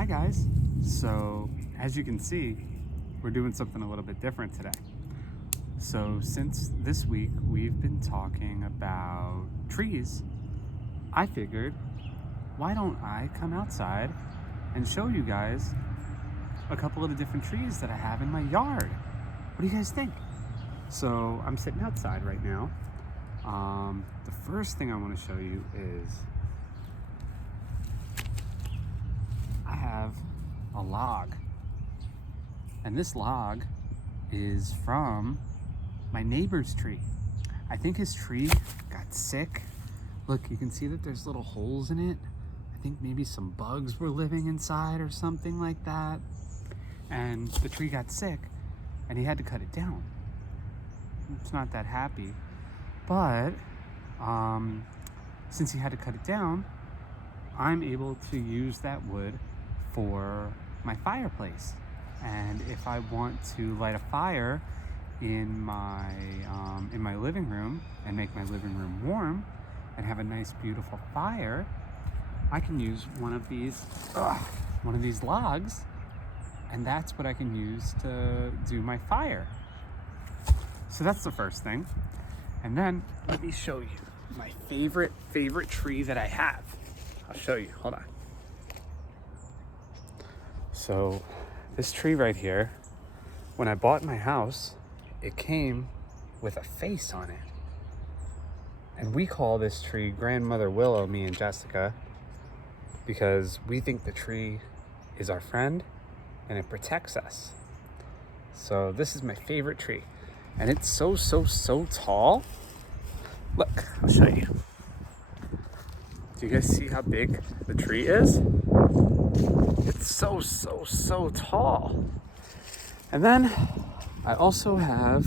Hi guys. So as you can see, we're doing something a little bit different today. So since this week we've been talking about trees, I figured why don't I come outside and show you guys a couple of the different trees that I have in my yard. What do you guys think? So I'm sitting outside right now. The first thing I want to show you is I have a log, and this log is from my neighbor's tree. I think his tree got sick. Look, you can see that there's little holes in it. I think maybe some bugs were living inside or something like that, and the tree got sick and he had to cut it down. It's not that happy, but since he had to cut it down, I'm able to use that wood for my fireplace. And if I want to light a fire in my living room and make my living room warm and have a nice beautiful fire, I can use one of these logs, and that's what I can use to do my fire. So that's the first thing. And then let me show you my favorite tree that I have. I'll show you, hold on. So this tree right here, when I bought my house, it came with a face on it. And we call this tree Grandmother Willow, me and Jessica, because we think the tree is our friend and it protects us. So this is my favorite tree. And it's so tall. Look, I'll show you. Do you guys see how big the tree is? It's so tall. And then I also have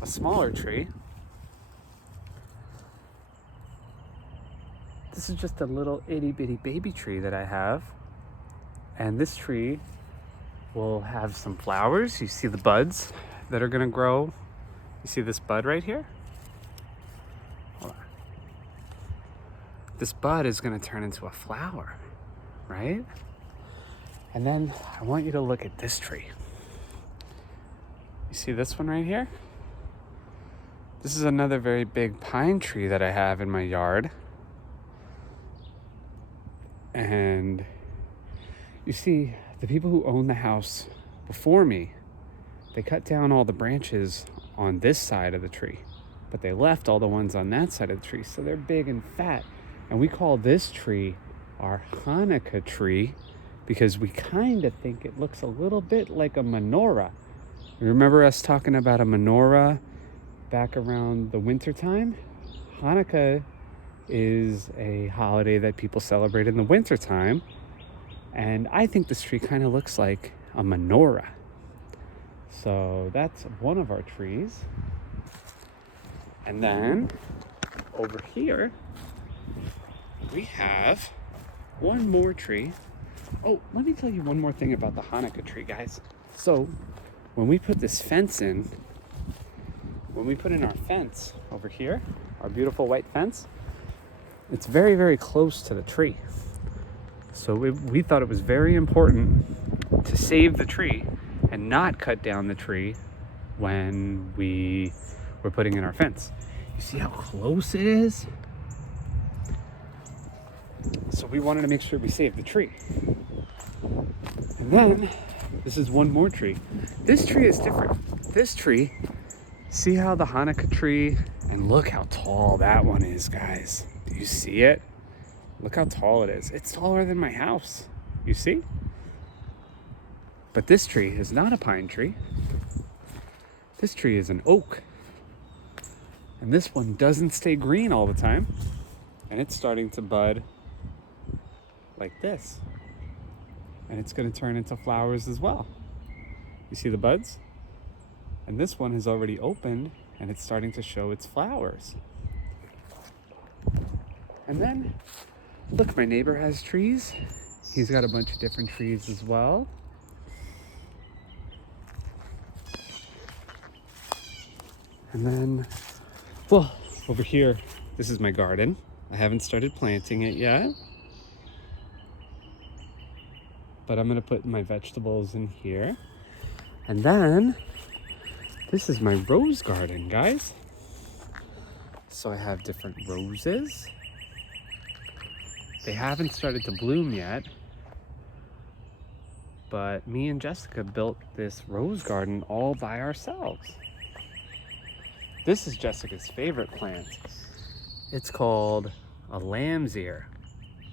a smaller tree. This is just a little itty bitty baby tree that I have. And this tree will have some flowers. You see the buds that are gonna grow. You see this bud right here? Hold on. This bud is gonna turn into a flower, right? And then I want you to look at this tree. You see this one right here? This is another very big pine tree that I have in my yard. And you see, the people who own the house before me, they cut down all the branches on this side of the tree, but they left all the ones on that side of the tree, so they're big and fat. And we call this tree our Hanukkah tree because we kind of think it looks a little bit like a menorah. You remember us talking about a menorah back around the winter time? Hanukkah is a holiday that people celebrate in the winter time, and I think this tree kind of looks like a menorah. So that's one of our trees. And then over here, we have one more tree. Oh, let me tell you one more thing about the Hanukkah tree, guys. So when we put this fence in, when we put in our fence over here, our beautiful white fence, it's very close to the tree. So we thought it was very important to save the tree and not cut down the tree when we were putting in our fence. You see how close it is? So we wanted to make sure we saved the tree. And then this is one more tree. This tree is different. This tree, see how the Hanukkah tree, and look how tall that one is, guys. Do you see it? Look how tall it is. It's taller than my house. You see? But this tree is not a pine tree. This tree is an oak. And this one doesn't stay green all the time. And it's starting to bud like this. And it's going to turn into flowers as well. You see the buds? And this one has already opened and it's starting to show its flowers. And then, look, my neighbor has trees. He's got a bunch of different trees as well. And then, well, over here, this is my garden. I haven't started planting it yet. but I'm gonna put my vegetables in here. And then this is my rose garden, guys. So I have different roses. They haven't started to bloom yet, but me and Jessica built this rose garden all by ourselves. This is Jessica's favorite plant. It's called a lamb's ear.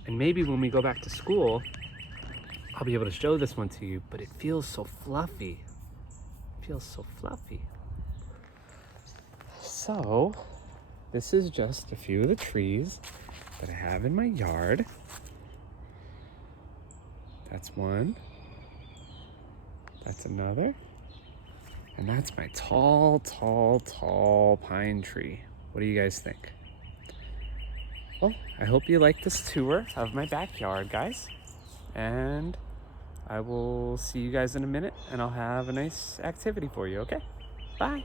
And maybe when we go back to school, I'll be able to show this one to you, but it feels so fluffy. It feels so fluffy. So, this is just a few of the trees that I have in my yard. That's one. That's another. And that's my tall, tall, tall pine tree. What do you guys think? Well, I hope you like this tour of my backyard, guys. And I will see you guys in a minute, and I'll have a nice activity for you, okay? Bye.